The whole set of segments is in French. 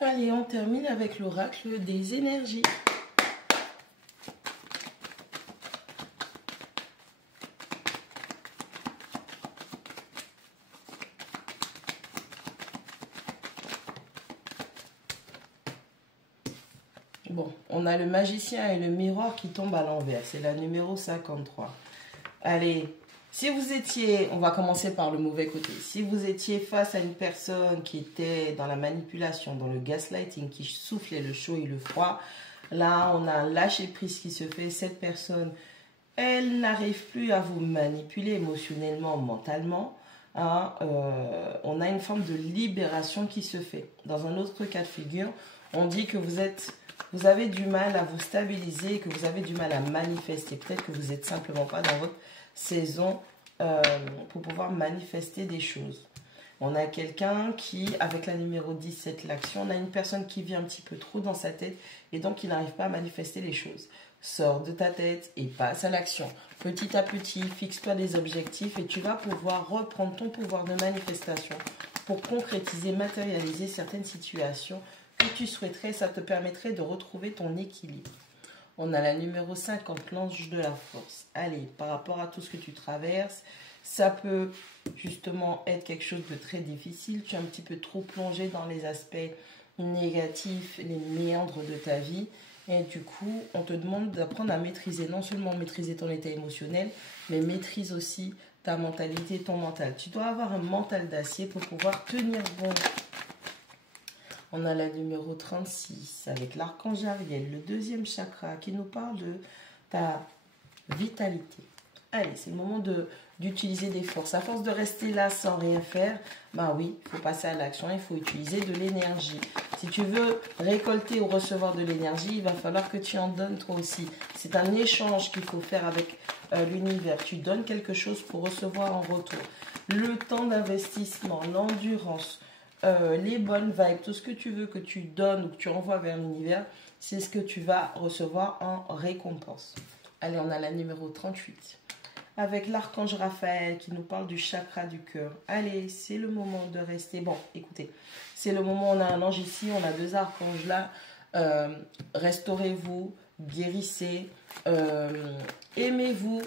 Allez, on termine avec l'oracle des énergies. Bon, on a le magicien et le miroir qui tombent à l'envers. C'est la numéro 53. Allez, si vous étiez, on va commencer par le mauvais côté. Si vous étiez face à une personne qui était dans la manipulation, dans le gaslighting, qui soufflait le chaud et le froid, là, on a un lâcher-prise qui se fait. Cette personne, elle n'arrive plus à vous manipuler émotionnellement, mentalement. Hein, on a une forme de libération qui se fait. Dans un autre cas de figure, on dit que vous avez du mal à vous stabiliser, que vous avez du mal à manifester. Peut-être que vous n'êtes simplement pas dans votre saison pour pouvoir manifester des choses. On a quelqu'un qui, avec la numéro 17, l'action, on a une personne qui vit un petit peu trop dans sa tête et donc il n'arrive pas à manifester les choses. Sors de ta tête et passe à l'action. Petit à petit, fixe-toi des objectifs et tu vas pouvoir reprendre ton pouvoir de manifestation pour concrétiser, matérialiser certaines situations que tu souhaiterais. Ça te permettrait de retrouver ton équilibre. On a la numéro 50, l'ange de la force. Allez, par rapport à tout ce que tu traverses, ça peut justement être quelque chose de très difficile. Tu es un petit peu trop plongé dans les aspects négatifs, les méandres de ta vie. Et du coup, on te demande d'apprendre à maîtriser, non seulement maîtriser ton état émotionnel, mais maîtrise aussi ta mentalité, ton mental. Tu dois avoir un mental d'acier pour pouvoir tenir bon. On a la numéro 36 avec l'archange Ariel, le deuxième chakra qui nous parle de ta vitalité. Allez, c'est le moment d'utiliser des forces. À force de rester là sans rien faire, ben oui, il faut passer à l'action, il faut utiliser de l'énergie. Si tu veux récolter ou recevoir de l'énergie, il va falloir que tu en donnes toi aussi. C'est un échange qu'il faut faire avec l'univers. Tu donnes quelque chose pour recevoir en retour. Le temps d'investissement, l'endurance, les bonnes vibes, tout ce que tu veux que tu donnes ou que tu envoies vers l'univers, c'est ce que tu vas recevoir en récompense. Allez, on a la numéro 38. Avec l'archange Raphaël qui nous parle du chakra du cœur. Allez, c'est le moment de rester. Bon, écoutez, c'est le moment, on a un ange ici, on a deux archanges là. Restaurez-vous, guérissez, aimez-vous,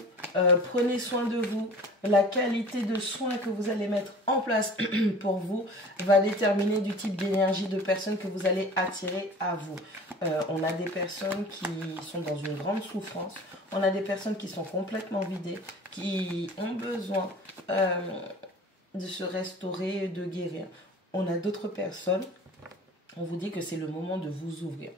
prenez soin de vous. La qualité de soins que vous allez mettre en place pour vous va déterminer du type d'énergie de personnes que vous allez attirer à vous. On a des personnes qui sont dans une grande souffrance. On a des personnes qui sont complètement vidées, qui ont besoin de se restaurer, de guérir. On a d'autres personnes, on vous dit que c'est le moment de vous ouvrir.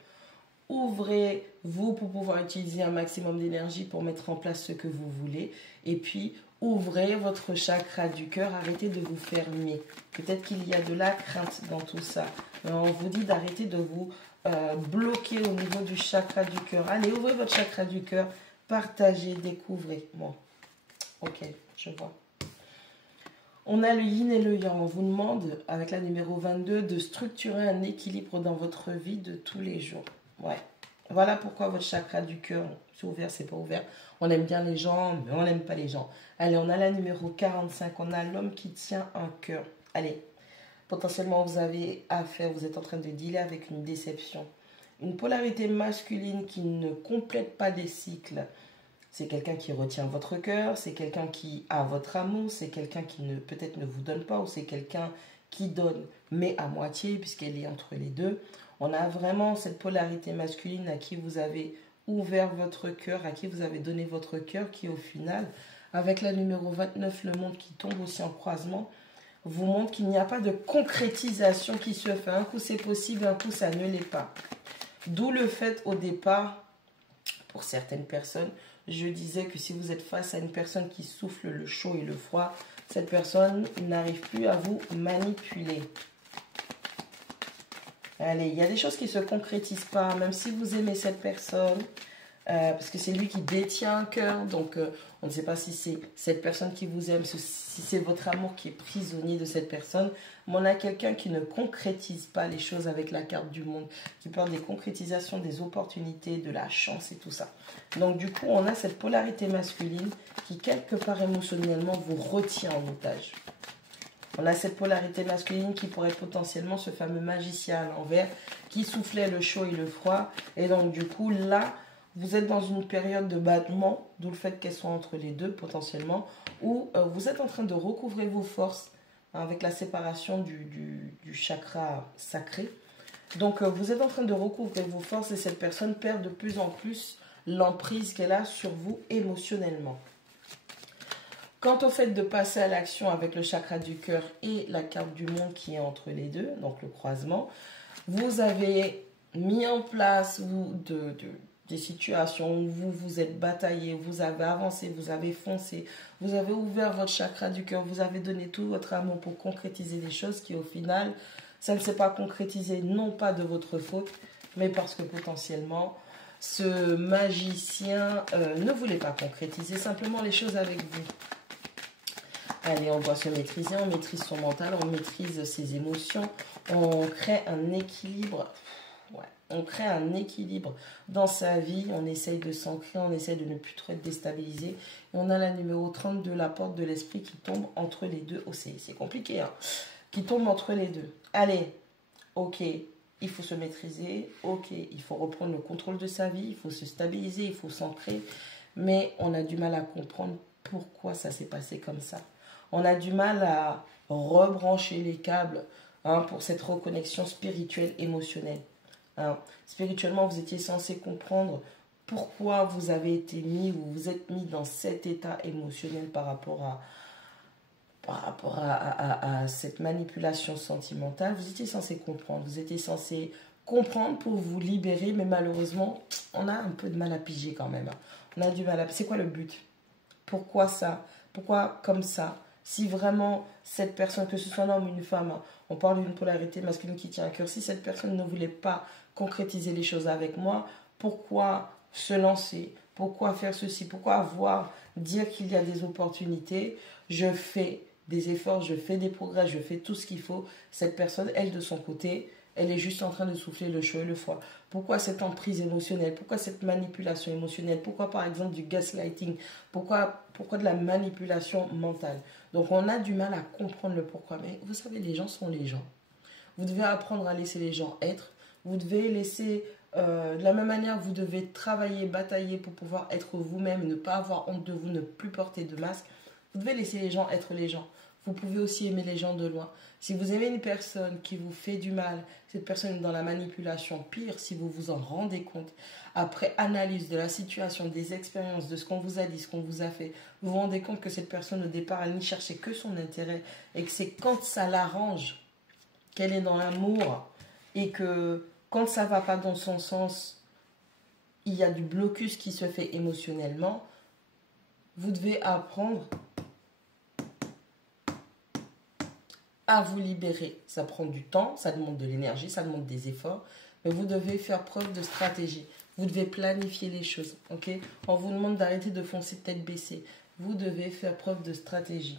Ouvrez-vous pour pouvoir utiliser un maximum d'énergie pour mettre en place ce que vous voulez. Et puis, ouvrez votre chakra du cœur. Arrêtez de vous fermer. Peut-être qu'il y a de la crainte dans tout ça. Mais on vous dit d'arrêter de vous bloquer au niveau du chakra du cœur. Allez, ouvrez votre chakra du cœur. Partagez, découvrez. Bon, ok, je vois. On a le yin et le yang. On vous demande, avec la numéro 22, de structurer un équilibre dans votre vie de tous les jours. Ouais. Voilà pourquoi votre chakra du cœur, c'est ouvert, c'est pas ouvert. On aime bien les gens, mais on n'aime pas les gens. Allez, on a la numéro 45. On a l'homme qui tient un cœur. Allez, potentiellement vous avez affaire, vous êtes en train de dealer avec une déception. Une polarité masculine qui ne complète pas des cycles. C'est quelqu'un qui retient votre cœur, c'est quelqu'un qui a votre amour, c'est quelqu'un qui peut-être ne vous donne pas, ou c'est quelqu'un qui donne, mais à moitié, puisqu'elle est entre les deux. On a vraiment cette polarité masculine à qui vous avez ouvert votre cœur, à qui vous avez donné votre cœur, qui au final, avec la numéro 29, le monde qui tombe aussi en croisement, vous montre qu'il n'y a pas de concrétisation qui se fait. Un coup c'est possible, un coup ça ne l'est pas. D'où le fait au départ, pour certaines personnes, je disais que si vous êtes face à une personne qui souffle le chaud et le froid, cette personne n'arrive plus à vous manipuler. Allez, il y a des choses qui ne se concrétisent pas, même si vous aimez cette personne, parce que c'est lui qui détient un cœur, donc on ne sait pas si c'est cette personne qui vous aime, si c'est votre amour qui est prisonnier de cette personne, mais on a quelqu'un qui ne concrétise pas les choses avec la carte du monde, qui parle des concrétisations, des opportunités, de la chance et tout ça. Donc du coup, on a cette polarité masculine qui, quelque part émotionnellement, vous retient en otage. On a cette polarité masculine qui pourrait être potentiellement ce fameux magicien à l'envers qui soufflait le chaud et le froid. Et donc du coup là, vous êtes dans une période de battement, d'où le fait qu'elles soient entre les deux potentiellement, où vous êtes en train de recouvrer vos forces avec la séparation du chakra sacré. Donc vous êtes en train de recouvrer vos forces et cette personne perd de plus en plus l'emprise qu'elle a sur vous émotionnellement. Quant au fait de passer à l'action avec le chakra du cœur et la carte du monde qui est entre les deux, donc le croisement, vous avez mis en place des situations où vous vous êtes bataillé, vous avez avancé, vous avez foncé, vous avez ouvert votre chakra du cœur, vous avez donné tout votre amour pour concrétiser des choses qui au final, ça ne s'est pas concrétisé, non pas de votre faute, mais parce que potentiellement, ce magicien ne voulait pas concrétiser simplement les choses avec vous. Allez, on doit se maîtriser, on maîtrise son mental, on maîtrise ses émotions, on crée un équilibre. Ouais, on crée un équilibre dans sa vie, on essaye de s'ancrer, on essaye de ne plus trop être déstabilisé. Et on a la numéro 32, la porte de l'esprit qui tombe entre les deux. Oh, c'est compliqué, hein. Qui tombe entre les deux. Allez, ok, il faut se maîtriser, ok, il faut reprendre le contrôle de sa vie, il faut se stabiliser, il faut s'ancrer. Mais on a du mal à comprendre pourquoi ça s'est passé comme ça. On a du mal à rebrancher les câbles pour cette reconnexion spirituelle, émotionnelle. Spirituellement, vous étiez censé comprendre pourquoi vous avez été mis, vous vous êtes mis dans cet état émotionnel par rapport à cette manipulation sentimentale. Vous étiez censé comprendre, vous étiez censé comprendre pour vous libérer, mais malheureusement, on a un peu de mal à piger quand même. On a du mal à... C'est quoi le but? Pourquoi ça? Pourquoi comme ça? Si vraiment cette personne, que ce soit un homme ou une femme, on parle d'une polarité masculine qui tient à cœur, si cette personne ne voulait pas concrétiser les choses avec moi, pourquoi se lancer? Pourquoi faire ceci? Pourquoi dire qu'il y a des opportunités? Je fais des efforts, je fais des progrès, je fais tout ce qu'il faut. Cette personne, elle, de son côté, elle est juste en train de souffler le chaud et le froid. Pourquoi cette emprise émotionnelle? Pourquoi cette manipulation émotionnelle? Pourquoi par exemple du gaslighting? Pourquoi de la manipulation mentale? Donc on a du mal à comprendre le pourquoi. Mais vous savez, les gens sont les gens. Vous devez apprendre à laisser les gens être. Vous devez laisser... de la même manière, vous devez travailler, batailler pour pouvoir être vous-même, ne pas avoir honte de vous, ne plus porter de masque. Vous devez laisser les gens être les gens. Vous pouvez aussi aimer les gens de loin. Si vous aimez une personne qui vous fait du mal, cette personne est dans la manipulation, pire, si vous vous en rendez compte, après analyse de la situation, des expériences, de ce qu'on vous a dit, ce qu'on vous a fait, vous vous rendez compte que cette personne au départ, elle n'y cherchait que son intérêt et que c'est quand ça l'arrange qu'elle est dans l'amour et que quand ça ne va pas dans son sens, il y a du blocus qui se fait émotionnellement. Vous devez apprendre à vous libérer. Ça prend du temps, ça demande de l'énergie, ça demande des efforts, mais vous devez faire preuve de stratégie. Vous devez planifier les choses, ok? On vous demande d'arrêter de foncer tête baissée. Vous devez faire preuve de stratégie.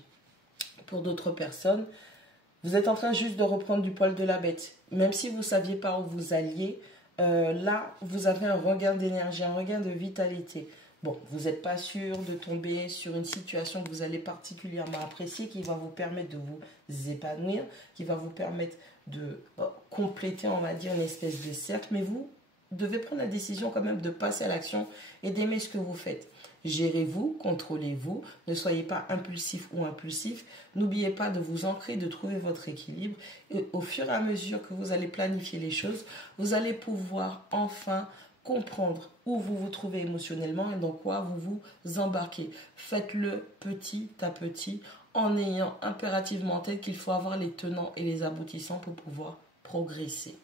Pour d'autres personnes, vous êtes en train juste de reprendre du poil de la bête. Même si vous ne saviez pas où vous alliez, là, vous avez un regain d'énergie, un regain de vitalité. Bon, vous n'êtes pas sûr de tomber sur une situation que vous allez particulièrement apprécier, qui va vous permettre de vous épanouir, qui va vous permettre de compléter, on va dire, une espèce de cercle. Mais vous devez prendre la décision quand même de passer à l'action et d'aimer ce que vous faites. Gérez-vous, contrôlez-vous, ne soyez pas impulsif ou impulsif. N'oubliez pas de vous ancrer, de trouver votre équilibre. Et au fur et à mesure que vous allez planifier les choses, vous allez pouvoir enfin comprendre où vous vous trouvez émotionnellement et dans quoi vous vous embarquez. Faites-le petit à petit en ayant impérativement en tête qu'il faut avoir les tenants et les aboutissants pour pouvoir progresser.